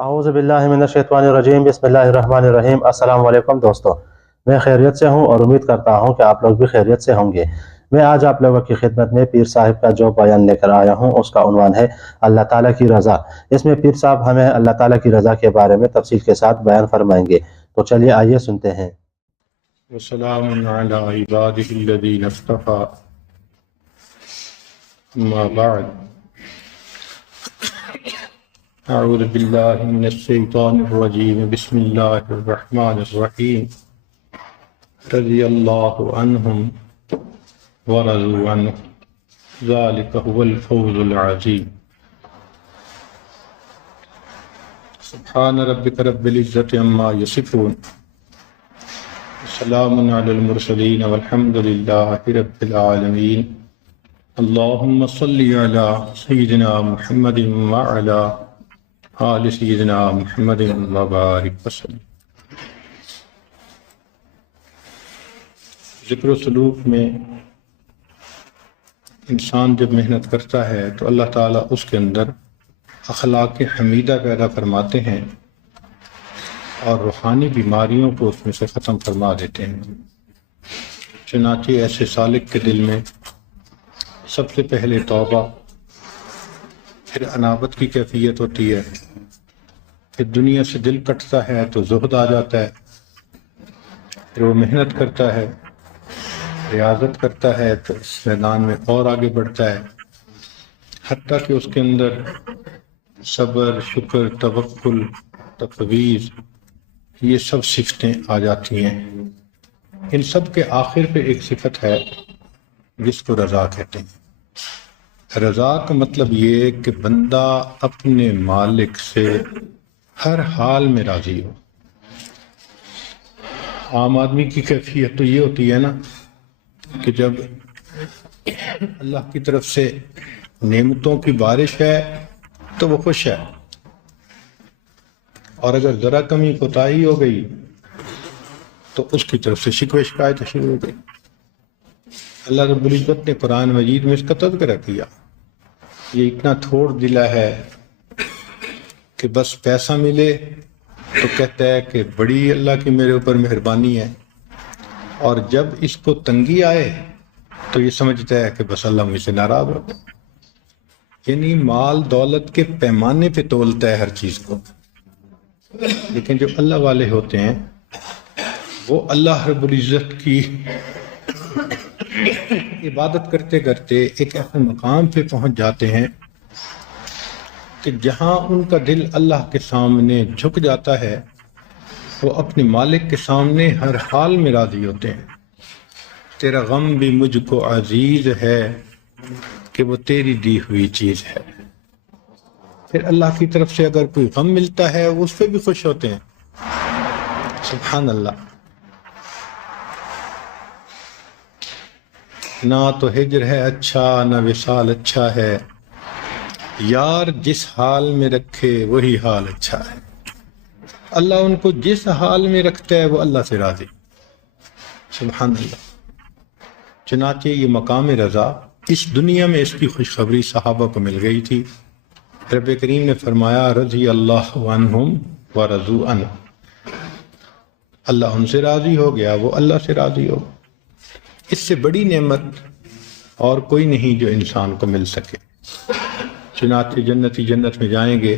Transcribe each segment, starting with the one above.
اعوذ باللہ من الشیطان الرجیم بسم اللہ الرحمن الرحیم۔ السلام علیکم دوستو، میں خیریت سے ہوں اور امید کرتا ہوں کہ آپ لوگ بھی خیریت سے ہوں گے۔ میں آج آپ لوگوں کی خدمت میں پیر صاحب کا جو بیان لے کر آیا ہوں اس کا عنوان ہے اللہ تعالیٰ کی رضا۔ اس میں پیر صاحب ہمیں اللہ تعالیٰ کی رضا کے بارے میں تفصیل کے ساتھ بیان فرمائیں گے، تو چلیے آئیے سنتے ہیں۔ وسلام علی عبادہ الذین اصطفیٰ، اما بعد، اعوذ باللہ من الشیطان الرجیم، بسم اللہ الرحمن الرحیم۔ رضی اللہ عنہم ورضوا عنہ، ذلک هو الفوز العظیم۔ سبحان ربک رب العزۃ عما یصفون، سلام علی المرسلین والحمد للہ رب العالمین۔ اللہم صلی علی سیدنا محمد وعلی آل سیدنا محمد وبارک وسلم۔ ذکر و سلوک میں انسان جب محنت کرتا ہے تو اللہ تعالیٰ اس کے اندر اخلاق حمیدہ پیدا فرماتے ہیں اور روحانی بیماریوں کو اس میں سے ختم فرما دیتے ہیں۔ چنانچہ ایسے سالک کے دل میں سب سے پہلے توبہ، پھر انابت کی کیفیت ہوتی ہے، پھر دنیا سے دل کٹتا ہے تو زہد آ جاتا ہے، پھر وہ محنت کرتا ہے، ریاضت کرتا ہے تو اس میدان میں اور آگے بڑھتا ہے، حتیٰ کہ اس کے اندر صبر، شکر، توکل، تفویض، یہ سب صفتیں آ جاتی ہیں۔ ان سب کے آخر پہ ایک صفت ہے جس کو رضا کہتے ہیں۔ رضا کا مطلب یہ کہ بندہ اپنے مالک سے ہر حال میں راضی ہو۔ عام آدمی کی کیفیت تو یہ ہوتی ہے نا کہ جب اللہ کی طرف سے نعمتوں کی بارش ہے تو وہ خوش ہے، اور اگر ذرا کمی کوتاہی ہو گئی تو اس کی طرف سے شکوے شکایت شروع ہو گئی۔ اللہ رب العزت نے قرآن مجید میں اس کا تذکرہ کیا، یہ اتنا تھوڑ دلا ہے کہ بس پیسہ ملے تو کہتا ہے کہ بڑی اللہ کی میرے اوپر مہربانی ہے، اور جب اس کو تنگی آئے تو یہ سمجھتا ہے کہ بس اللہ مجھ سے ناراض ہو گیا۔ یعنی مال دولت کے پیمانے پہ تولتا ہے ہر چیز کو۔ لیکن جو اللہ والے ہوتے ہیں وہ اللہ رب العزت کی عبادت کرتے کرتے ایک ایسے مقام پہ پہنچ جاتے ہیں کہ جہاں ان کا دل اللہ کے سامنے جھک جاتا ہے، وہ اپنے مالک کے سامنے ہر حال میں راضی ہوتے ہیں۔ تیرا غم بھی مجھ کو عزیز ہے کہ وہ تیری دی ہوئی چیز ہے۔ پھر اللہ کی طرف سے اگر کوئی غم ملتا ہے اس پہ بھی خوش ہوتے ہیں۔ سبحان اللہ۔ نہ تو ہجر ہے اچھا نہ وصال اچھا ہے، یار جس حال میں رکھے وہی حال اچھا ہے۔ اللہ ان کو جس حال میں رکھتا ہے وہ اللہ سے راضی۔ سبحان اللہ۔ چنانچہ یہ مقام رضا اس دنیا میں اس کی خوشخبری صحابہ کو مل گئی تھی۔ رب کریم نے فرمایا رضی اللہ عنہم ورضوا عنہ، اللہ ان سے راضی ہو گیا، وہ اللہ سے راضی ہو۔ اس سے بڑی نعمت اور کوئی نہیں جو انسان کو مل سکے۔ چنانچہ جنتی جنت میں جائیں گے،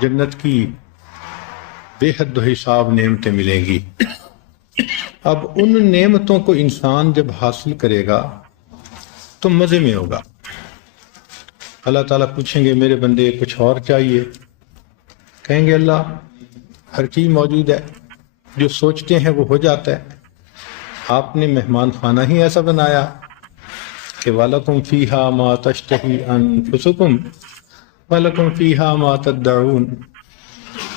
جنت کی بے حد و حساب نعمتیں ملیں گی۔ اب ان نعمتوں کو انسان جب حاصل کرے گا تو مزے میں ہوگا۔ اللہ تعالیٰ پوچھیں گے میرے بندے کچھ اور چاہیے؟ کہیں گے اللہ ہر چیز موجود ہے، جو سوچتے ہیں وہ ہو جاتا ہے۔ آپ نے مہمان خانہ ہی ایسا بنایا کہ وَلَكُمْ فِيهَا مَا تَشْتَهِي أَنفُسُكُمْ وَلَكُمْ فِيهَا مَا تَدَّعُونَ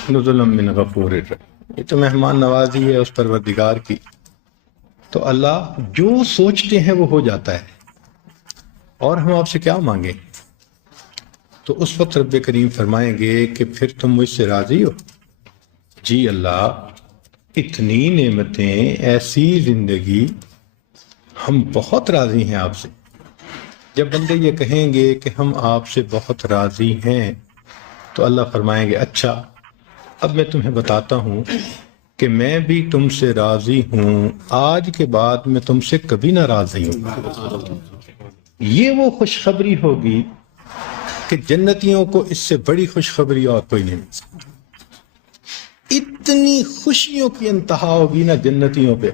نُزُلًا مِّنْ غَفُورٍ رَحِيمٍ۔ یہ تو مہمان نوازی ہے اس پروردگار کی۔ تو اللہ جو سوچتے ہیں وہ ہو جاتا ہے، اور ہم آپ سے کیا مانگیں؟ تو اس وقت رب کریم فرمائیں گے کہ پھر تم مجھ سے راضی ہو؟ جی اللہ، اتنی نعمتیں، ایسی زندگی، ہم بہت راضی ہیں آپ سے۔ جب بندے یہ کہیں گے کہ ہم آپ سے بہت راضی ہیں تو اللہ فرمائیں گے اچھا اب میں تمہیں بتاتا ہوں کہ میں بھی تم سے راضی ہوں، آج کے بعد میں تم سے کبھی ناراض نہیں ہوں۔ یہ وہ خوشخبری ہوگی کہ جنتیوں کو اس سے بڑی خوشخبری اور کوئی نہیں مل سکتی۔ اتنی خوشیوں کی انتہا ہوگی نا جنتیوں پہ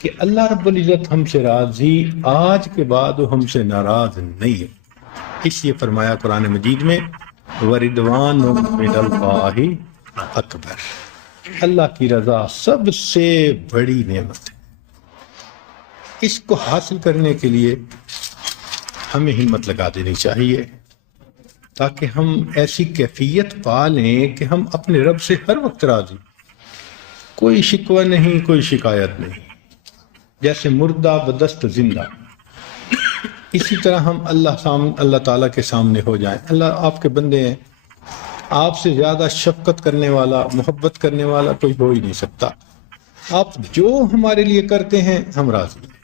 کہ اللہ رب العزت ہم سے راضی، آج کے بعد وہ ہم سے ناراض نہیں ہے۔ اس لیے فرمایا قرآن مجید میں وَرِضْوَانٌ مِّنَ اللَّهِ اکبر، اللہ کی رضا سب سے بڑی نعمت ہے۔ اس کو حاصل کرنے کے لیے ہمیں ہمت لگا دینی چاہیے تاکہ ہم ایسی کیفیت پا لیں کہ ہم اپنے رب سے ہر وقت راضی، کوئی شکوہ نہیں، کوئی شکایت نہیں، جیسے مردہ بدست زندہ۔ اسی طرح ہم اللہ تعالیٰ کے سامنے ہو جائیں، اللہ آپ کے بندے ہیں، آپ سے زیادہ شفقت کرنے والا، محبت کرنے والا کوئی ہو ہی نہیں سکتا، آپ جو ہمارے لیے کرتے ہیں ہم راضی ہیں۔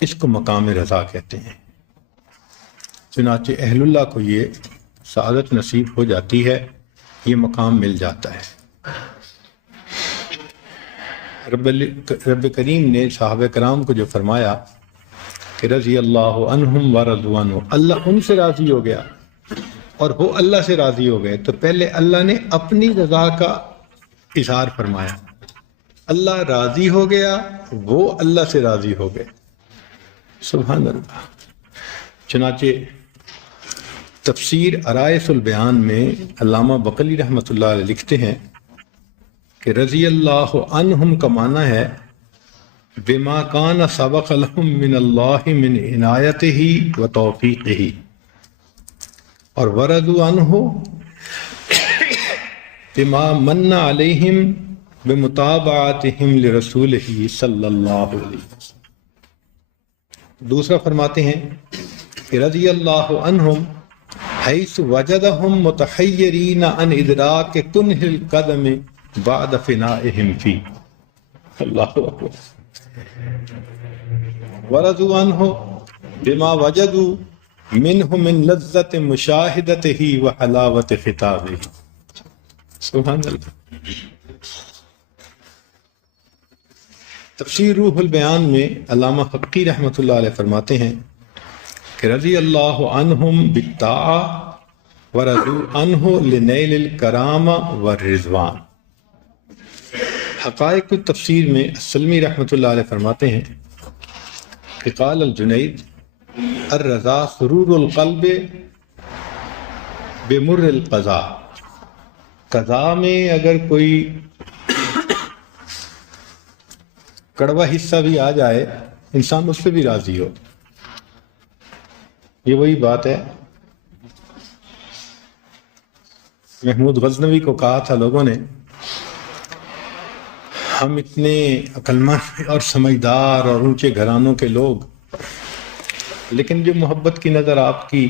اس کو مقام رضا کہتے ہیں۔ چنانچہ اہل اللہ کو یہ سعادت نصیب ہو جاتی ہے، یہ مقام مل جاتا ہے۔ رب کریم نے صحابہ کرام کو جو فرمایا کہ رضی اللہ عنہم ورضوا عنہ، اللہ ان سے راضی ہو گیا اور وہ اللہ سے راضی ہو گئے، تو پہلے اللہ نے اپنی رضا کا اظہار فرمایا، اللہ راضی ہو گیا، وہ اللہ سے راضی ہو گئے۔ سبحان اللہ۔ چنانچہ تفسیر عرائس البیان میں علامہ بقلی رحمۃ اللہ علیہ لکھتے ہیں کہ رضی اللہ عنہم کا معنی ہے بما کان سبق لهم من اللہ من عنایتہ و توفیقہ، اور ورضوا عنہ بما من علیہم بمتابعتہم لرسولہ صلی اللہ علیہ وسلم۔ دوسرا فرماتے ہیں کہ رضی اللہ عنہم حیث وجدہم متحیرین عن ادراک کنہ القدم بعد فنائہم فی۔ اللہ اکبر۔ ورضوا عنہ بما وجدوا منہ من لذت مشاہدتہ و حلاوت خطابہ۔ سبحان اللہ۔ تفسیر روح البیان میں علامہ حقی رحمۃ اللہ علیہ فرماتے ہیں کہ رضی اللہ عنہم بالطاعہ ورضوا عنہ لنیل الکرامہ والرضوان۔ حقائق التفسیر میں السلمی رحمۃ اللہ علیہ فرماتے ہیں کہ قال الجنید الرضا سرور القلب بمر القضاء، قضاء میں اگر کوئی کڑوا حصہ بھی آ جائے انسان اس پہ بھی راضی ہو۔ یہ وہی بات ہے، محمود غزنوی کو کہا تھا لوگوں نے ہم اتنے عقلمند اور سمجھدار اور اونچے گھرانوں کے لوگ، لیکن جو محبت کی نظر آپ کی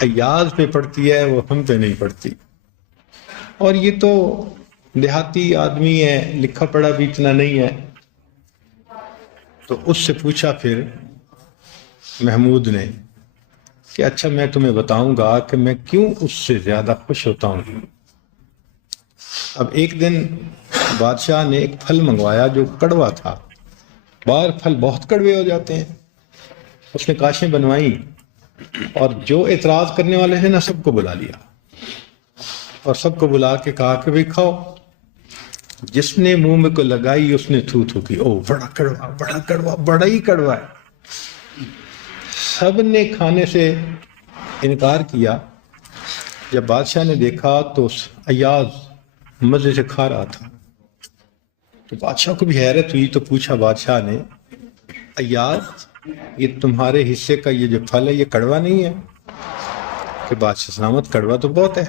ایاز پہ پڑتی ہے وہ ہم پہ نہیں پڑتی، اور یہ تو دیہاتی آدمی ہے، لکھا پڑھا بھی اتنا نہیں ہے۔ تو اس سے پوچھا پھر محمود نے کہ اچھا میں تمہیں بتاؤں گا کہ میں کیوں اس سے زیادہ خوش ہوتا ہوں۔ اب ایک دن بادشاہ نے ایک پھل منگوایا جو کڑوا تھا، بعض پھل بہت کڑوے ہو جاتے ہیں۔ اس نے کاشیں بنوائی اور جو اعتراض کرنے والے تھے نا سب کو بلا لیا اور سب کو بلا کے کہا کہ بھئی کھاؤ۔ جس نے منہ میں کو لگائی اس نے تھو تھو کی، او بڑا کڑوا، بڑا کڑوا، بڑا ہی کڑوا ہے۔ سب نے کھانے سے انکار کیا۔ جب بادشاہ نے دیکھا تو ایاز مزے سے کھا رہا تھا، تو بادشاہ کو بھی حیرت ہوئی، تو پوچھا بادشاہ نے ایاز یہ تمہارے حصے کا یہ جو پھل ہے یہ کڑوا نہیں ہے؟ کہ بادشاہ سلامت کڑوا تو بہت ہے،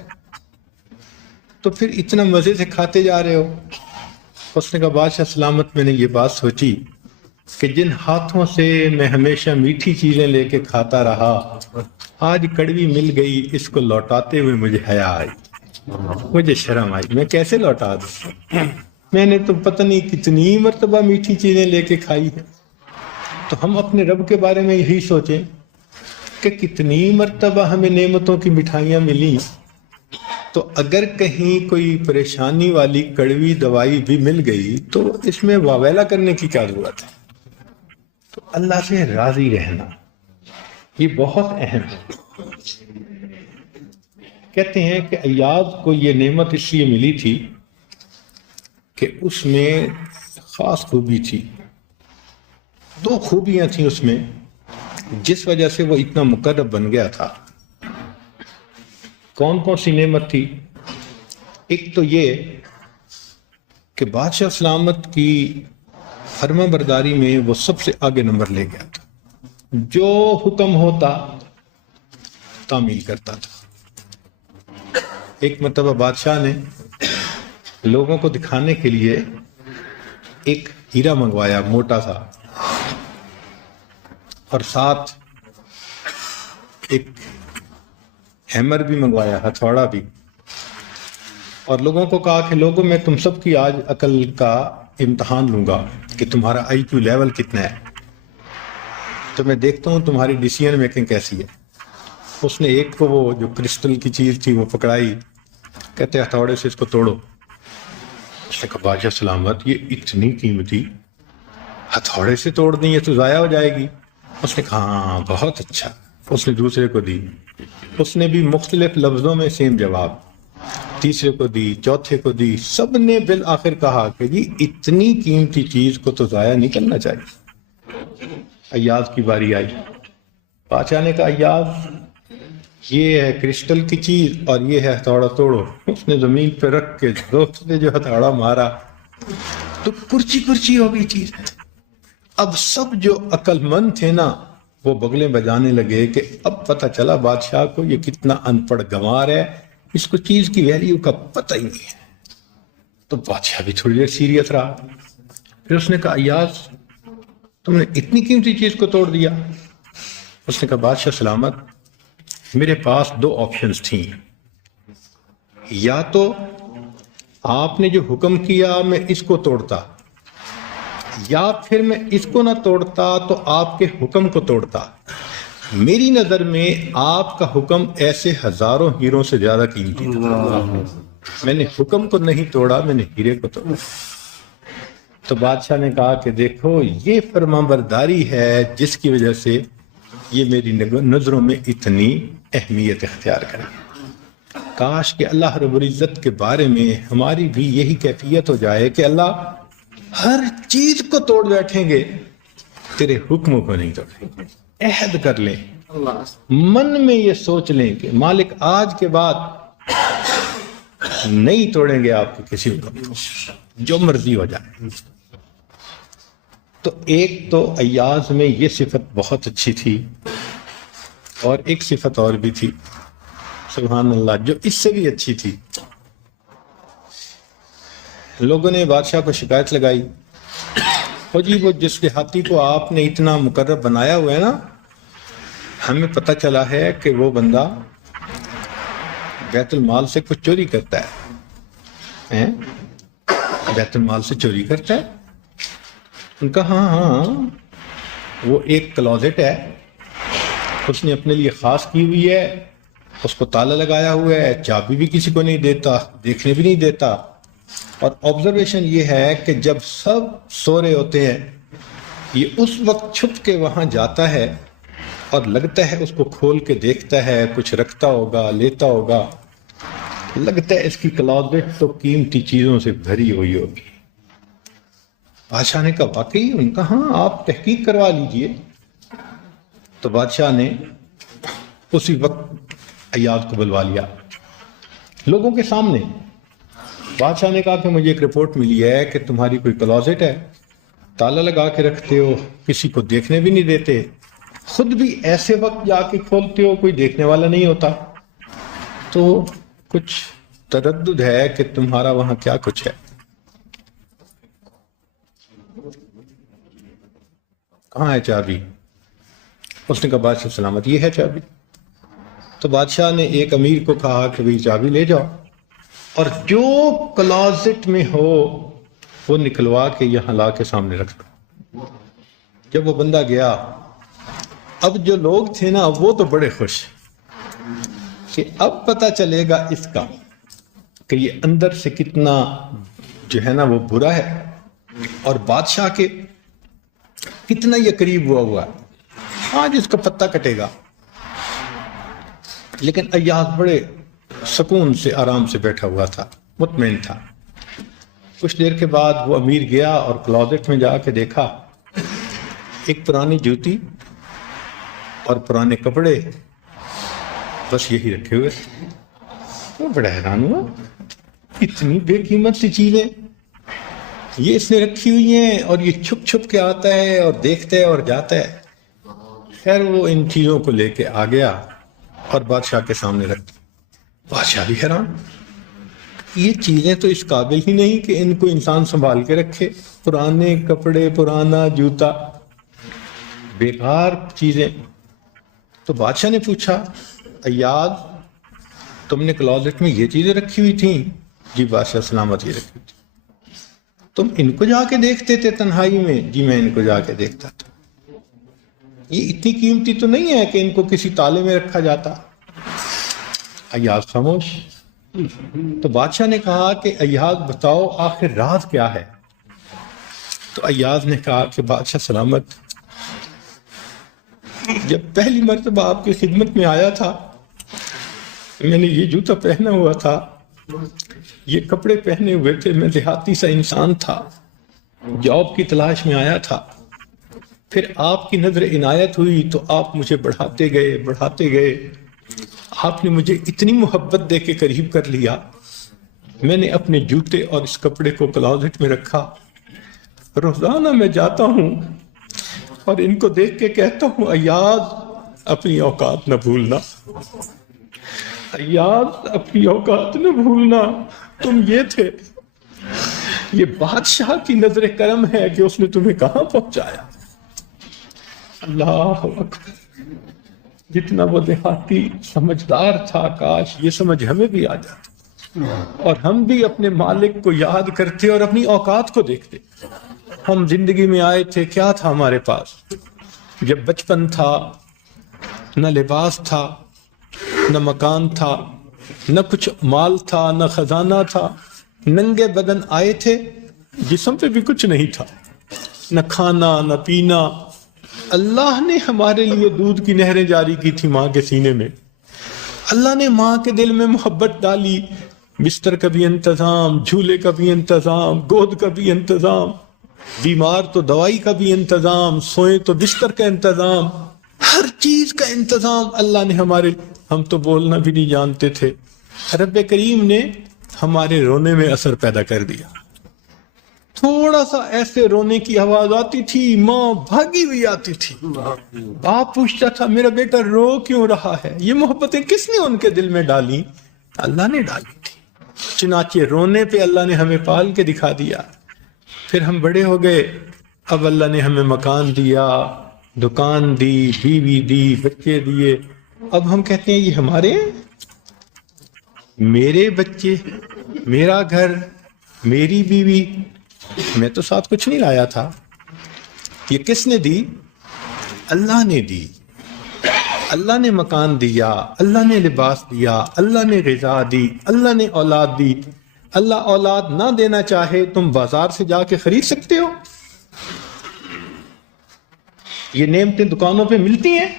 تو پھر اتنا مزے سے کھاتے جا رہے ہو؟ اس نے کہا بادشاہ سلامت میں نے یہ بات سوچی کہ جن ہاتھوں سے میں ہمیشہ میٹھی چیزیں لے کے کھاتا رہا آج کڑوی مل گئی، اس کو لوٹاتے ہوئے مجھے حیا آئی، مجھے شرم آئی، میں کیسے لوٹا دوں؟ میں نے تو پتہ نہیں کتنی مرتبہ میٹھی چیزیں لے کے کھائی ہے۔ تو ہم اپنے رب کے بارے میں یہی سوچیں کہ کتنی مرتبہ ہمیں نعمتوں کی مٹھائیاں ملی، تو اگر کہیں کوئی پریشانی والی کڑوی دوائی بھی مل گئی تو اس میں واویلا کرنے کی کیا ضرورت ہے؟ تو اللہ سے راضی رہنا یہ بہت اہم ہے۔ کہتے ہیں کہ ایاز کو یہ نعمت اس لیے ملی تھی کہ اس میں خاص خوبی تھی، دو خوبیاں تھیں اس میں جس وجہ سے وہ اتنا مقرب بن گیا تھا۔ کون کون سی نعمت تھی؟ ایک تو یہ کہ بادشاہ سلامت کی فرما برداری میں وہ سب سے آگے نمبر لے گیا تھا، جو حکم ہوتا تعمیل کرتا تھا۔ ایک مرتبہ بادشاہ نے لوگوں کو دکھانے کے لیے ایک ہیرا منگوایا موٹا سا، اور ساتھ ایک ہیمر بھی منگوایا، ہتھوڑا بھی، اور لوگوں کو کہا کہ لوگوں میں تم سب کی آج عقل کا امتحان لوں گا کہ تمہارا آئی کیو لیول کتنا ہے، تو میں دیکھتا ہوں تمہاری ڈیسیژن میکنگ کیسی ہے۔ اس نے ایک کو وہ جو کرسٹل کی چیز تھی وہ پکڑائی، کہتے ہتھوڑے سے اس کو توڑو۔ اس نے کہا بادشاہ سلامت یہ اتنی قیمتی ہتھوڑے سے توڑ دیں یہ تو ضائع ہو جائے گی۔ اس نے کہا ہاں بہت اچھا۔ اس نے دوسرے کو دی، اس نے بھی مختلف لفظوں میں سیم جواب، تیسرے کو دی، چوتھے کو دی، سب نے بالآخر کہا کہ جی اتنی قیمتی چیز کو تو ضائع نہیں کرنا چاہیے۔ ایاز کی باری آئی، بادشاہ نے کہا ایاز یہ ہے کرسٹل کی چیز اور یہ ہے ہتھوڑا توڑو۔ اس نے زمین پہ رکھ کے دوست نے جو ہتھوڑا مارا تو کرچی کرچی ہو گئی چیز۔ اب سب جو عقل مند تھے نا وہ بغلیں بجانے لگے کہ اب پتہ چلا بادشاہ کو یہ کتنا ان پڑھ گنوار ہے، اس کو چیز کی ویلیو کا پتہ ہی نہیں ہے۔ تو بادشاہ بھی تھوڑی دیر سیریس رہا، پھر اس نے کہا ایاز تم نے اتنی قیمتی چیز کو توڑ دیا؟ اس نے کہا بادشاہ سلامت میرے پاس دو آپشنز تھیں، یا تو آپ نے جو حکم کیا میں اس کو توڑتا، یا پھر میں اس کو نہ توڑتا تو آپ کے حکم کو توڑتا۔ میری نظر میں آپ کا حکم ایسے ہزاروں ہیروں سے زیادہ قیمتی تھا، میں نے حکم کو نہیں توڑا، میں نے ہیرے کو توڑا۔ تو بادشاہ نے کہا کہ دیکھو یہ فرمانبرداری ہے جس کی وجہ سے یہ میری نظروں میں اتنی اہمیت اختیار کرے۔ کاش کہ اللہ رب العزت کے بارے میں ہماری بھی یہی کیفیت ہو جائے کہ اللہ ہر چیز کو توڑ بیٹھیں گے، تیرے حکموں کو نہیں توڑیں گے۔ عہد کر لیں، من میں یہ سوچ لیں کہ مالک آج کے بعد نہیں توڑیں گے آپ کے کسی حکم کو، جو مرضی ہو جائے۔ تو ایک تو ایاز میں یہ صفت بہت اچھی تھی، اور ایک صفت اور بھی تھی سبحان اللہ جو اس سے بھی اچھی تھی۔ لوگوں نے بادشاہ کو شکایت لگائی، او جی وہ جس دیہاتی کو آپ نے اتنا مقرب بنایا ہوا ہے نا، ہمیں پتہ چلا ہے کہ وہ بندہ بیت المال سے کچھ چوری کرتا ہے۔ بیت المال سے چوری کرتا ہے؟ ان کا ہاں وہ ایک کلوزٹ ہے، اس نے اپنے لیے خاص کی ہوئی ہے، اس کو تالا لگایا ہوا ہے، چابی بھی کسی کو نہیں دیتا، دیکھنے بھی نہیں دیتا۔ اور آبزرویشن یہ ہے کہ جب سب سو رہے ہوتے ہیں یہ اس وقت چھپ کے وہاں جاتا ہے اور لگتا ہے اس کو کھول کے دیکھتا ہے، کچھ رکھتا ہوگا، لیتا ہوگا، لگتا ہے اس کی کلوزٹ تو قیمتی چیزوں سے بھری ہوئی ہوگی۔ بادشاہ نے کہا واقعی؟ ان کا ہاں آپ تحقیق کروا لیجئے۔ تو بادشاہ نے اسی وقت ایاز کو بلوا لیا لوگوں کے سامنے۔ بادشاہ نے کہا کہ مجھے ایک رپورٹ ملی ہے کہ تمہاری کوئی کلوزٹ ہے، تالا لگا کے رکھتے ہو، کسی کو دیکھنے بھی نہیں دیتے، خود بھی ایسے وقت جا کے کھولتے ہو کوئی دیکھنے والا نہیں ہوتا، تو کچھ تردد ہے کہ تمہارا وہاں کیا کچھ ہے۔ کہاں ہے چابی؟ اس نے کہا بادشاہ سلامت یہ ہے چابی۔ تو بادشاہ نے ایک امیر کو کہا کہ بھئی چابی لے جاؤ اور جو کلوزٹ میں ہو وہ نکلوا کے یہاں لا کے سامنے رکھ دو۔ جب وہ بندہ گیا اب جو لوگ تھے نا وہ تو بڑے خوش کہ اب پتہ چلے گا اس کا کہ یہ اندر سے کتنا جو ہے نا وہ برا ہے اور بادشاہ کے کتنا یہ قریب ہوا ہے، آج اس کا پتہ کٹے گا۔ لیکن ایاز بڑے سکون سے آرام سے بیٹھا ہوا تھا، مطمئن تھا۔ کچھ دیر کے بعد وہ امیر گیا اور کلازٹ میں جا کے دیکھا ایک پرانی جوتی اور پرانے کپڑے، بس یہی رکھے ہوئے۔ وہ بڑا حیران ہوا، اتنی بے قیمت سی چیزیں یہ اس نے رکھی ہوئی ہیں اور یہ چھپ چھپ کے آتا ہے اور دیکھتا ہے اور جاتا ہے۔ خیر وہ ان چیزوں کو لے کے آ گیا اور بادشاہ کے سامنے رکھ دی۔ بادشاہ بھی حیران، یہ چیزیں تو اس قابل ہی نہیں کہ ان کو انسان سنبھال کے رکھے، پرانے کپڑے، پرانا جوتا، بیکار چیزیں۔ تو بادشاہ نے پوچھا، ایاز تم نے کلازٹ میں یہ چیزیں رکھی ہوئی تھیں؟ جی بادشاہ سلامت یہ رکھی تھی۔ تم ان کو جا کے دیکھتے تھے تنہائی میں؟ جی میں ان کو جا کے دیکھتا تھا۔ یہ اتنی قیمتی تو نہیں ہے کہ ان کو کسی تالے میں رکھا جاتا۔ ایاز خاموش۔ تو بادشاہ نے کہا کہ ایاز بتاؤ آخر راز کیا ہے؟ تو ایاز نے کہا کہ بادشاہ سلامت، جب پہلی مرتبہ آپ کی خدمت میں آیا تھا میں نے یہ جوتا پہنا ہوا تھا، یہ کپڑے پہنے ہوئے تھے، میں دیہاتی سا انسان تھا، جاب کی تلاش میں آیا تھا۔ پھر آپ کی نظر عنایت ہوئی تو آپ مجھے بڑھاتے گئے، آپ نے مجھے اتنی محبت دے کے قریب کر لیا، میں نے اپنے جوتے اور اس کپڑے کو کلازٹ میں رکھا۔ روزانہ میں جاتا ہوں اور ان کو دیکھ کے کہتا ہوں ایاز اپنی اوقات نہ بھولنا، ایاز اپنی اوقات نہ بھولنا، تم یہ تھے۔ یہ بادشاہ کی نظر کرم ہے کہ اس نے تمہیں کہاں پہنچایا۔ اللہ اکبر، جتنا وہ دیہاتی سمجھدار تھا، کاش یہ سمجھ ہمیں بھی آ جاتی اور ہم بھی اپنے مالک کو یاد کرتے اور اپنی اوقات کو دیکھتے۔ ہم زندگی میں آئے تھے، کیا تھا ہمارے پاس؟ جب بچپن تھا نہ لباس تھا، نہ مکان تھا، نہ کچھ مال تھا، نہ خزانہ تھا، ننگے بدن آئے تھے، جسم پہ بھی کچھ نہیں تھا، نہ کھانا نہ پینا۔ اللہ نے ہمارے لیے دودھ کی نہریں جاری کی تھی ماں کے سینے میں، اللہ نے ماں کے دل میں محبت ڈالی، بستر کا بھی انتظام، جھولے کا بھی انتظام، گود کا بھی انتظام، بیمار تو دوائی کا بھی انتظام، سوئے تو بستر کا انتظام، ہر چیز کا انتظام اللہ نے ہمارے، ہم تو بولنا بھی نہیں جانتے تھے، رب کریم نے ہمارے رونے میں اثر پیدا کر دیا۔ تھوڑا سا ایسے رونے کی آواز آتی تھی، ماں بھاگی ہوئی آتی تھی، باپ پوچھتا تھا میرا بیٹا رو کیوں رہا ہے؟ یہ محبتیں کس نے ان کے دل میں ڈالی؟ اللہ نے ڈالی تھی۔ چنانچہ رونے پہ اللہ نے ہمیں پال کے دکھا دیا۔ پھر ہم بڑے ہو گئے، اب اللہ نے ہمیں مکان دیا، دکان دی، بیوی دی، بچے دیے، اب ہم کہتے ہیں یہ ہمارے ہیں، میرے بچے، میرا گھر، میری بیوی، میں تو ساتھ کچھ نہیں لایا تھا۔ یہ کس نے دی؟ اللہ نے دی۔ اللہ نے مکان دیا، اللہ نے لباس دیا، اللہ نے غذا دی، اللہ نے اولاد دی۔ اللہ اولاد نہ دینا چاہے تم بازار سے جا کے خرید سکتے ہو؟ یہ نعمتیں دکانوں پہ ملتی ہیں؟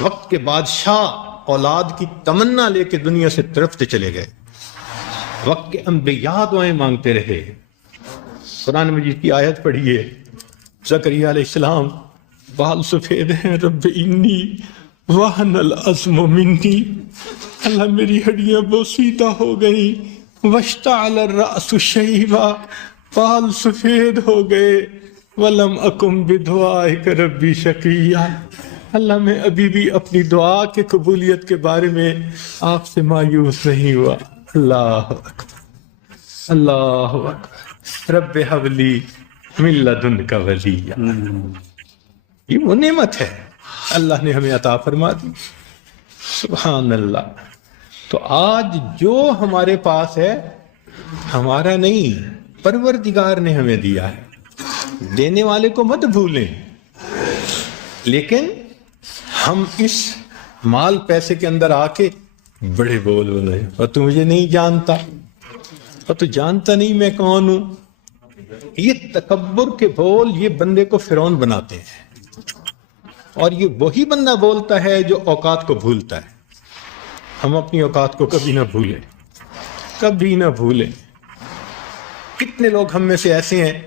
وقت کے بادشاہ اولاد کی تمنا لے کے دنیا سے طرفتے چلے گئے، وقت کے انبیاء دعائیں مانگتے رہے۔ قرآن مجید کی آیت پڑھیے، زکریا علیہ السلام، بال سفید ہیں، رب انی وہن العظم منی، اللہ میری ہڈیاں بوسیدہ ہو گئیں، واشتعل الرأس شیبا، بال سفید ہو گئے، ولم اکن بدعائک ربی شقیا، اللہ میں ابھی بھی اپنی دعا کے قبولیت کے بارے میں آپ سے مایوس نہیں ہوا۔ اللہ اکبر، اللہ اکبر، رب حب لی من لدنک ولیا۔ یہ وہ نعمت ہے اللہ نے ہمیں عطا فرما دی، سبحان اللہ۔ تو آج جو ہمارے پاس ہے ہمارا نہیں، پروردگار نے ہمیں دیا ہے۔ دینے والے کو مت بھولیں، لیکن ہم اس مال پیسے کے اندر آ کے بڑے بول رہے اور تو مجھے نہیں جانتا اور تو جانتا نہیں میں کون ہوں. یہ تکبر کے بول یہ بندے کو فرعون بناتے ہیں، اور یہ وہی بندہ بولتا ہے جو اوقات کو بھولتا ہے. ہم اپنی اوقات کو کبھی نہ بھولیں، کبھی نہ بھولیں. کتنے لوگ ہم میں سے ایسے ہیں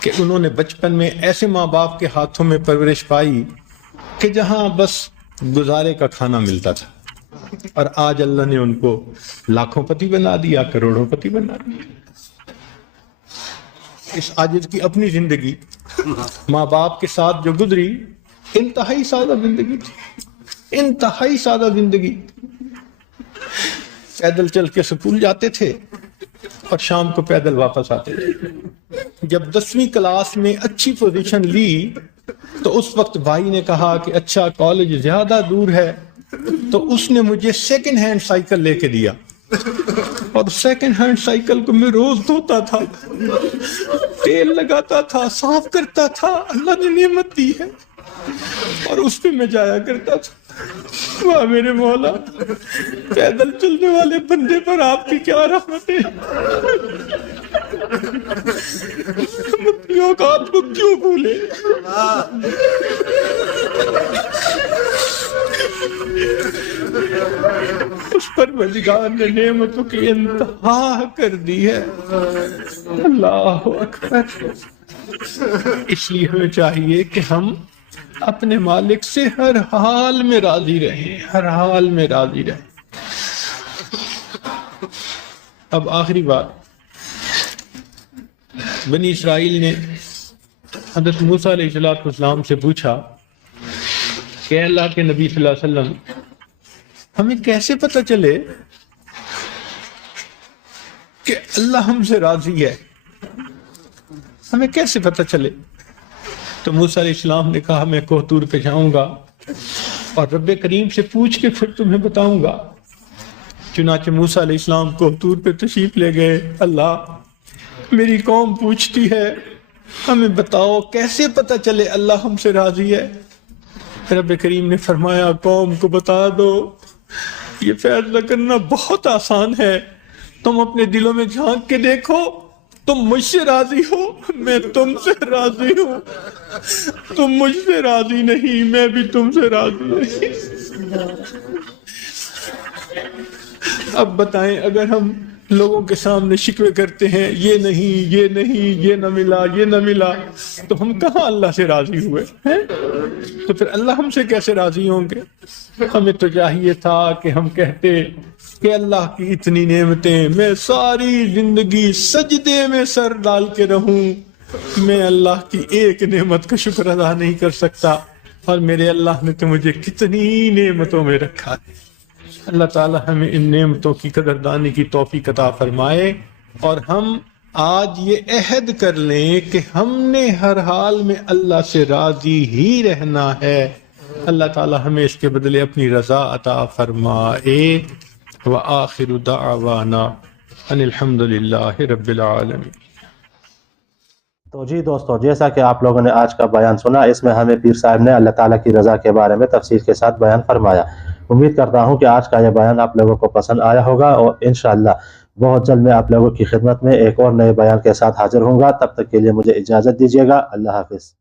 کہ انہوں نے بچپن میں ایسے ماں باپ کے ہاتھوں میں پرورش پائی کہ جہاں بس گزارے کا کھانا ملتا تھا، اور آج اللہ نے ان کو لاکھوں پتی بنا دیا، کروڑوں پتی بنا دیا. اس عاجز کی اپنی زندگی ماں باپ کے ساتھ جو گزری انتہائی سادہ زندگی تھی، انتہائی سادہ زندگی. پیدل چل کے سکول جاتے تھے اور شام کو پیدل واپس آتے تھے. جب 10ویں کلاس میں اچھی پوزیشن لی تو اس وقت بھائی نے کہا کہ اچھا کالج زیادہ دور ہے، تو اس نے مجھے سیکنڈ ہینڈ سائیکل لے کے دیا، اور سیکنڈ ہینڈ سائیکل کو میں روز دھوتا تھا، تیل لگاتا تھا، صاف کرتا تھا. اللہ نے نعمت دی ہے، اور اس پہ میں جایا کرتا تھا. واہ میرے مولا، پیدل چلنے والے بندے پر آپ کی کیا رحمت ہے. ہم اپنی اوقات کو کیوں بھولے. اس پروردگار نے نعمتوں کی انتہا کر دی ہے. اللہ اکبر. اس لیے ہمیں چاہیے کہ ہم اپنے مالک سے ہر حال میں راضی رہیں، ہر حال میں راضی رہیں. اب آخری بات، بنی اسرائیل نے حضرت موسیٰ علیہ السلام سے پوچھا کہ اللہ کے نبی صلی اللہ علیہ وسلم ہمیں کیسے پتہ چلے کہ اللہ ہم سے راضی ہے، ہمیں کیسے پتہ چلے؟ تو موسیٰ علیہ السلام نے کہا میں کوہ طور پہ جاؤں گا اور رب کریم سے پوچھ کے پھر تمہیں بتاؤں گا. چنانچہ موسیٰ علیہ السلام کوہ طور پہ تشریف لے گئے. اللہ میری قوم پوچھتی ہے ہمیں بتاؤ کیسے پتہ چلے اللہ ہم سے راضی ہے. رب کریم نے فرمایا قوم کو بتا دو، یہ فیصلہ کرنا بہت آسان ہے. تم اپنے دلوں میں جھانک کے دیکھو، تم مجھ سے راضی ہو، میں تم سے راضی ہوں. تم مجھ سے راضی نہیں، میں بھی تم سے راضی نہیں. اب بتائیں اگر ہم لوگوں کے سامنے شکوے کرتے ہیں یہ نہیں، یہ نہیں، یہ نہ ملا، یہ نہ ملا، تو ہم کہاں اللہ سے راضی ہوئے ہیں؟ تو پھر اللہ ہم سے کیسے راضی ہوں گے؟ ہمیں تو چاہیے تھا کہ ہم کہتے کہ اللہ کی اتنی نعمتیں، میں ساری زندگی سجدے میں سر ڈال کے رہوں، میں اللہ کی ایک نعمت کا شکر ادا نہیں کر سکتا، اور میرے اللہ نے تو مجھے کتنی نعمتوں میں رکھا ہے. اللہ تعالی ہمیں ان نعمتوں کی قدردانی کی توفیق عطا فرمائے، اور ہم آج یہ عہد کر لیں کہ ہم نے ہر حال میں اللہ سے راضی ہی رہنا ہے. اللہ تعالی ہمیں اس کے بدلے اپنی رضا عطا فرمائے. وآخر دعوانا ان الحمد للہ رب العالمین. تو جی دوستو، جیسا کہ آپ لوگوں نے آج کا بیان سنا، اس میں ہمیں پیر صاحب نے اللہ تعالیٰ کی رضا کے بارے میں تفصیل کے ساتھ بیان فرمایا. امید کرتا ہوں کہ آج کا یہ بیان آپ لوگوں کو پسند آیا ہوگا، اور انشاءاللہ بہت جلد میں آپ لوگوں کی خدمت میں ایک اور نئے بیان کے ساتھ حاضر ہوں گا. تب تک کے لیے مجھے اجازت دیجیے گا. اللہ حافظ.